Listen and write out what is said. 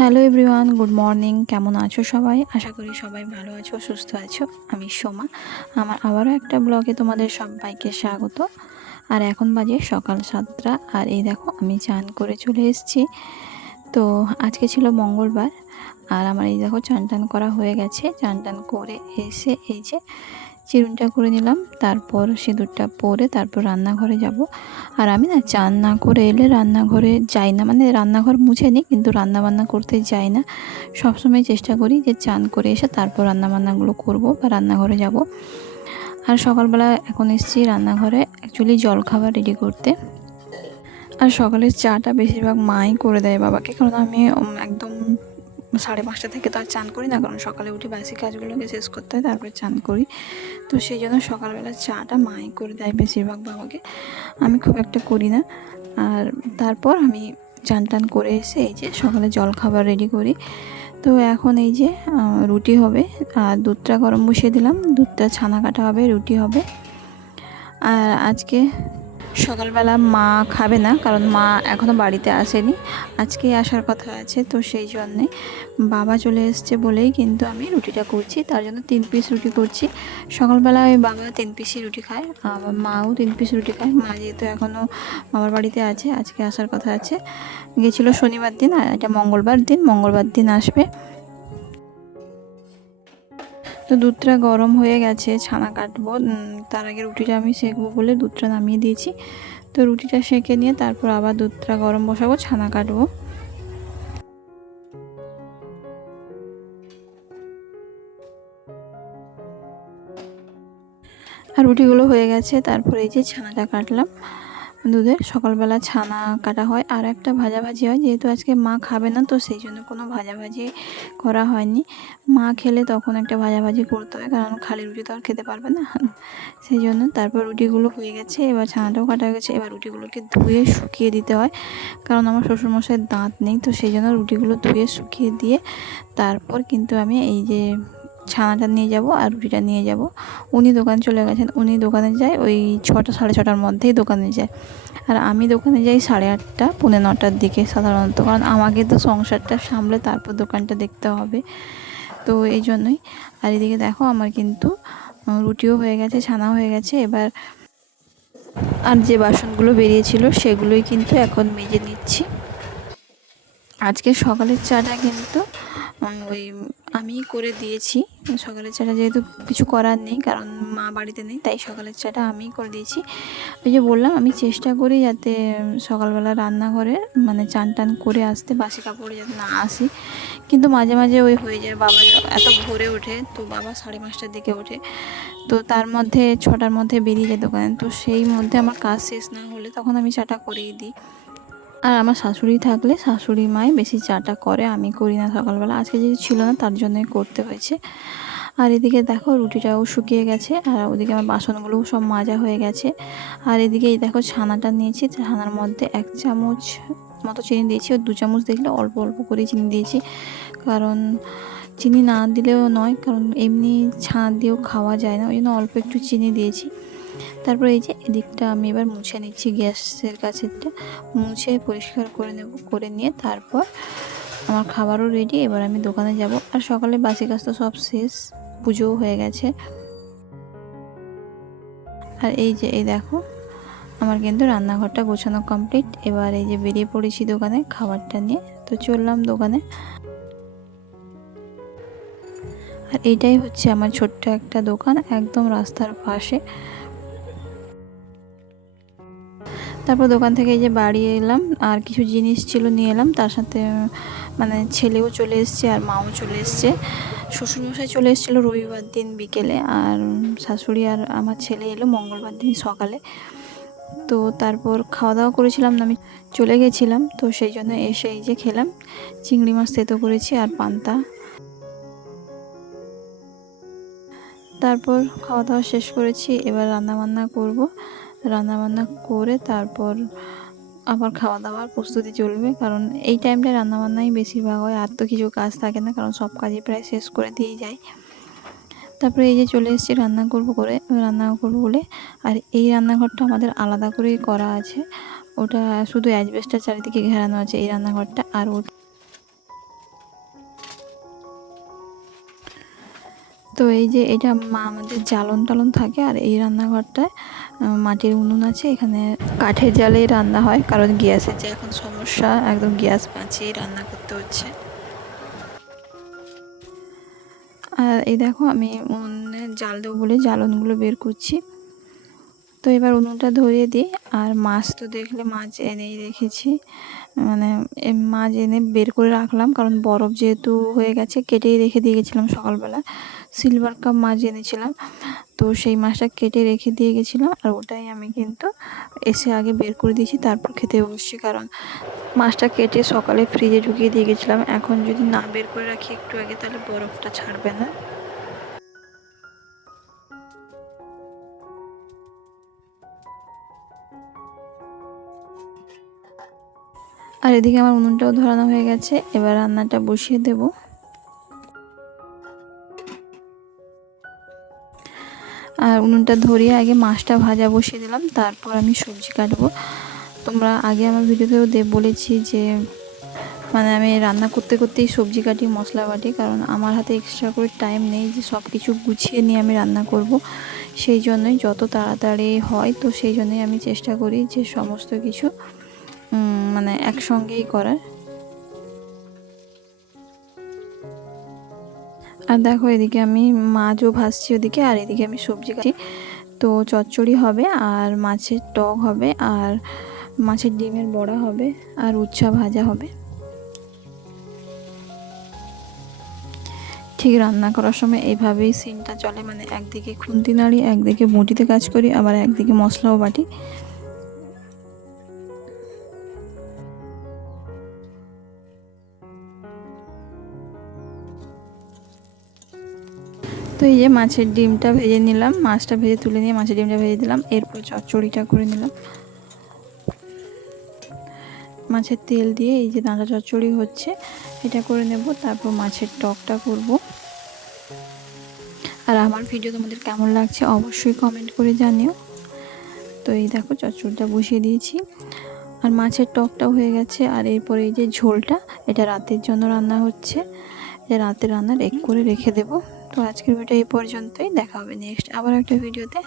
Hello everyone, good morning. কেমন আছো সবাই? আশা করি সবাই ভালো আছো, সুস্থ আছো। আমি সোমা। আমার আবারও একটা ব্লগে তোমাদের সবাইকে স্বাগত। আর এখন বাজে সকাল 7টা। আর এই দেখো আমি চান করে চলে এসেছি। তো আজকে ছিল মঙ্গলবার। আর আমার এই দেখো চান টান করা হয়ে গেছে। চান টান করে এসে এই যে চিরুনিটা করে নিলাম, তারপর সিঁদুরটা পরে তারপর রান্নাঘরে যাব। আর আমি না চান না করে এলে রান্নাঘরে যাই না, মানে রান্নাঘর মুছে নিই কিন্তু রান্না বান্না করতে যাই না। সবসময় চেষ্টা করি যে চান করে এসে তারপর রান্নাবান্নাগুলো করব বা রান্নাঘরে যাব। আর সকালবেলা এখন এসেছি রান্নাঘরে অ্যাকচুয়ালি জলখাবার রেডি করতে। আর সকালের চাটা বেশিরভাগ মাই করে দেয় বাবাকে, কারণ আমি একদম 5:30 থেকে তো আর চান করি না, কারণ সকালে উঠে বাসি কাজগুলোকে শেষ করতে হয় তারপরে চান করি। তো সেই জন্য সকালবেলা চাটা মাই করে দেয় বেশিরভাগ বাবাকে, আমি খুব একটা করি না। আর তারপর আমি চান টান করে এসে এই যে সকালে জল খাবার রেডি করি। তো এখন এই যে রুটি হবে, আর দুধটা গরম বসিয়ে দিলাম, দুধটা ছানা কাটা হবে, রুটি হবে। আর আজকে সকালবেলা মা খাবে না, কারণ মা এখনও বাড়িতে আসেনি, আজকে আসার কথা আছে। তো সেই জন্যে বাবা চলে এসছে বলেই কিন্তু আমি রুটিটা করছি, তার জন্য 3 পিস রুটি করছি। সকালবেলায় বাবা 3 পিসই রুটি খায়, আমার মাও 3 পিস রুটি খায়। মা যেহেতু এখনও মামার বাড়িতে আছে, আজকে আসার কথা আছে, গেছিলো শনিবার দিন, আর এটা মঙ্গলবার দিন আসবে। তো দুধটা গরম হয়ে গেছে, ছানা কাটবো, তার আগে রুটিটা আমি সেঁকবো বলে দুধটা নামিয়ে দিয়েছি। তো রুটিটা সেঁকে নিয়ে তারপর আবার দুধটা গরম বসাবো, ছানা কাটবো। আর রুটিগুলো হয়ে গেছে, তারপরে এই যে ছানাটা কাটলাম দুধের। সকালবেলা ছানা কাটা হয়, আর একটা ভাজাভাজি হয়, যেহেতু আজকে মা খাবে না তো সেই জন্য কোনো ভাজাভাজি করা হয়নি। মা খেলে তখন একটা ভাজাভাজি করতে হয়, কারণ খালি রুটি তো আর খেতে পারবে না, সেই জন্য। তারপর রুটিগুলো হয়ে গেছে, এবার ছানাটাও কাটা হয়ে গেছে, এবার রুটিগুলোকে ধুয়ে শুকিয়ে দিতে হয়, কারণ আমার শ্বশুরমশাইয়ের দাঁত নেই, তো সেই জন্য রুটিগুলো ধুয়ে শুকিয়ে দিয়ে তারপর কিন্তু আমি এই যে ছানাটা নিয়ে যাব আর রুটিটা নিয়ে যাব। উনি দোকান চলে গেছেন, উনি দোকানে যায় ওই 6টা 6:30টার মধ্যেই দোকানে যায়। আর আমি দোকানে যাই 8:30 পৌনে 9টার দিকে সাধারণত, কারণ আমাকে তো সংসারটা সামলে তারপর দোকানটা দেখতে হবে, তো এই জন্যই। আর এদিকে দেখো আমার কিন্তু রুটিও হয়ে গেছে, ছানা হয়ে গেছে। এবার আর যে বাসনগুলো বেরিয়েছিল সেগুলোই কিন্তু এখন মেজে নিচ্ছি। আজকে সকালের চাটা কিন্তু ওই আমি করে দিয়েছি। সকালের চাটা যেহেতু কিছু করার নেই, কারণ মা বাড়িতে নেই, তাই সকালের চাটা আমিই করে দিয়েছি। ওই যে বললাম আমি চেষ্টা করি যাতে সকালবেলা রান্নাঘরে মানে চান টান করে আসতে, বাসি কাপড়ে যাতে না আসি, কিন্তু মাঝে মাঝে ওই হয়ে যায়। বাবা এত ভোরে ওঠে, তো বাবা 5:30টার দিকে ওঠে, তো তার মধ্যে 6টার মধ্যে বেরিয়ে যায় দোকানে, তো সেই মধ্যে আমার কাজ শেষ না হলে তখন আমি চাটা করেই দিই। আর আমার শাশুড়ি থাকলে শাশুড়ি মাই বেশি চাটা করে, আমি করি না সকালবেলা। আজকে যেহেতু ছিল না তার জন্যই করতে হয়েছে। আর এদিকে দেখো রুটিটাও শুকিয়ে গেছে, আর ওদিকে আমার বাসনগুলোও সব মাজা হয়ে গেছে। আর এদিকে এই দেখো ছানাটা নিয়েছি, ছানার মধ্যে 1 চামচ মতো চিনি দিয়েছি, ও 2 চামচ দেখলে অল্প অল্প করে চিনি দিয়েছি, কারণ চিনি না দিলেও নয়, কারণ এমনি ছানা দিয়েও খাওয়া যায় না, ওই জন্য অল্প একটু চিনি দিয়েছি। তারপর এই যে এদিকটা আমি এবার মুছে নিচ্ছি, গ্যাসের কাছেরটা মুছে পরিষ্কার করে নেব, করে নিয়ে তারপর আমার খাবারও রেডি। এবার আমি দোকানে যাব। আর সকালে বাসি কাজ তো সব শেষ, পুজোও হয়ে গেছে। আর এই যে এই দেখো আমার কিন্তু রান্নাঘরটা গোছানো কমপ্লিট। এবার এই যে বেরিয়ে পড়েছি দোকানে খাবারটা নিয়ে, তো চললাম দোকানে। আর এইটাই হচ্ছে আমার ছোট্ট একটা দোকান, একদম রাস্তার পাশে। তারপর দোকান থেকে এই যে বাড়ি এলাম, আর কিছু জিনিস ছিল নিয়ে এলাম, তার সাথে মানে ছেলেও চলে এসছে আর মাও চলে এসছে। শ্বশুরমশাই চলে এসেছিলো রবিবার দিন বিকেলে, আর শাশুড়ি আর আমার ছেলে এলো মঙ্গলবার দিন সকালে। তো তারপর খাওয়া দাওয়া করেছিলাম না, আমি চলে গেছিলাম, তো সেই জন্য এসে এই যে খেলাম, চিংড়ি মাছ তেতো করেছি আর পান্তা। তারপর খাওয়া দাওয়া শেষ করেছি, এবার রান্নাবান্না করব। রান্নাবান্না করে তারপর আবার খাওয়া দাওয়ার প্রস্তুতি চলবে, কারণ এই টাইমটায় রান্নাবান্নাই বেশিরভাগ হয়, আর তো কিছু কাজ থাকে না, কারণ সব কাজই প্রায় শেষ করে দিয়েই যায়। তারপরে এই যে চলে এসেছি রান্না করব বলে। আর এই রান্নাঘরটা আমাদের আলাদা করেই করা আছে, ওটা শুধু অ্যাজবেস্টার চারিদিকে ঘেরানো আছে এই রান্নাঘরটা। আর তো এই যে এটা আমাদের জ্বালন টালন থাকে, আর এই রান্নাঘরটায় মাটির উনুন আছে। এখানে কাঠের জালেই রান্না হয়, কারণ গ্যাসের যে এখন সমস্যা, একদম গ্যাস বাঁচিয়ে রান্না করতে হচ্ছে। আর এই দেখো আমি উনুনে জাল দেবো বলে জ্বালনগুলো বের করছি। তো এবার উনুনটা ধরিয়ে দিই। আর মাছ তো দেখলে মাছ এনেই রেখেছি, মানে মাছ এনে বের করে রাখলাম, কারণ বরফ যেহেতু হয়ে গেছে কেটেই রেখে দিয়ে গেছিলাম সকালবেলা। সিলভার কাপ মাছ এনেছিলাম, তো সেই মাছটা কেটে রেখে দিয়ে গেছিলাম, আর ওটাই আমি কিন্তু এসে আগে বের করে দিয়েছি, তারপর খেতে বসছি। কারণ মাছটা কেটে সকালে ফ্রিজে ঢুকিয়ে দিয়ে গেছিলাম, এখন যদি না বের করে রাখি একটু আগে, তাহলে বরফটা ছাড়বে না। আর এদিকে আমার উনুনটাও ধরানো হয়ে গেছে, এবার রান্নাটা বসিয়ে দেব। আর উনুনটা ধরিয়ে আগে মাছটা ভাজা বসিয়ে দিলাম, তারপর আমি সবজি কাটবো। তোমরা আগে আমার ভিডিওতেও বলেছি যে মানে আমি রান্না করতে করতেই সবজি কাটি, মশলা বাটি, কারণ আমার হাতে এক্সট্রা করে টাইম নেই যে সব কিছু গুছিয়ে নিয়ে আমি রান্না করব। সেই জন্যই যত তাড়াতাড়ি হয়, তো সেই জন্যই আমি চেষ্টা করি যে সমস্ত কিছু মানে একসঙ্গেই করার। আর দেখো এদিকে আমি মাছও ভাজছি ওদিকে, আর এদিকে আমি সবজি কাটি। তো চচ্চড়ি হবে, আর মাছের টক হবে, আর মাছের ডিমের বড়া হবে, আর উচ্ছা ভাজা হবে। ঠিক রান্না করার সময় এইভাবেই সিনটা চলে, মানে একদিকে খুন্তি নাড়ি, একদিকে বটিতে কাজ করি, আবার একদিকে মশলাও বাটি। তো এই যে মাছের ডিমটা ভেজে নিলাম, মাছটা ভেজে তুলে নিয়ে মাছের ডিমটা ভেজে দিলাম, এরপর চচ্চড়িটা করে নিলাম। মাছের তেল দিয়ে এই যে ডাঁটা চচ্চড়ি হচ্ছে, এটা করে নেব, তারপর মাছের টকটা করব। আর আমার ভিডিও তোমাদের কেমন লাগছে অবশ্যই কমেন্ট করে জানিও। তো এই দেখো চচ্চড়িটা বসিয়ে দিয়েছি, আর মাছের টকটাও হয়ে গেছে। আর এরপরে এই যে ঝোলটা, এটা রাতের জন্য রান্না হচ্ছে, এটা রাতের রান্না করে রেখে দেব। তো আজকের ভিডিও এই পর্যন্তই, দেখা হবে নেক্সট আবার একটা ভিডিওতে।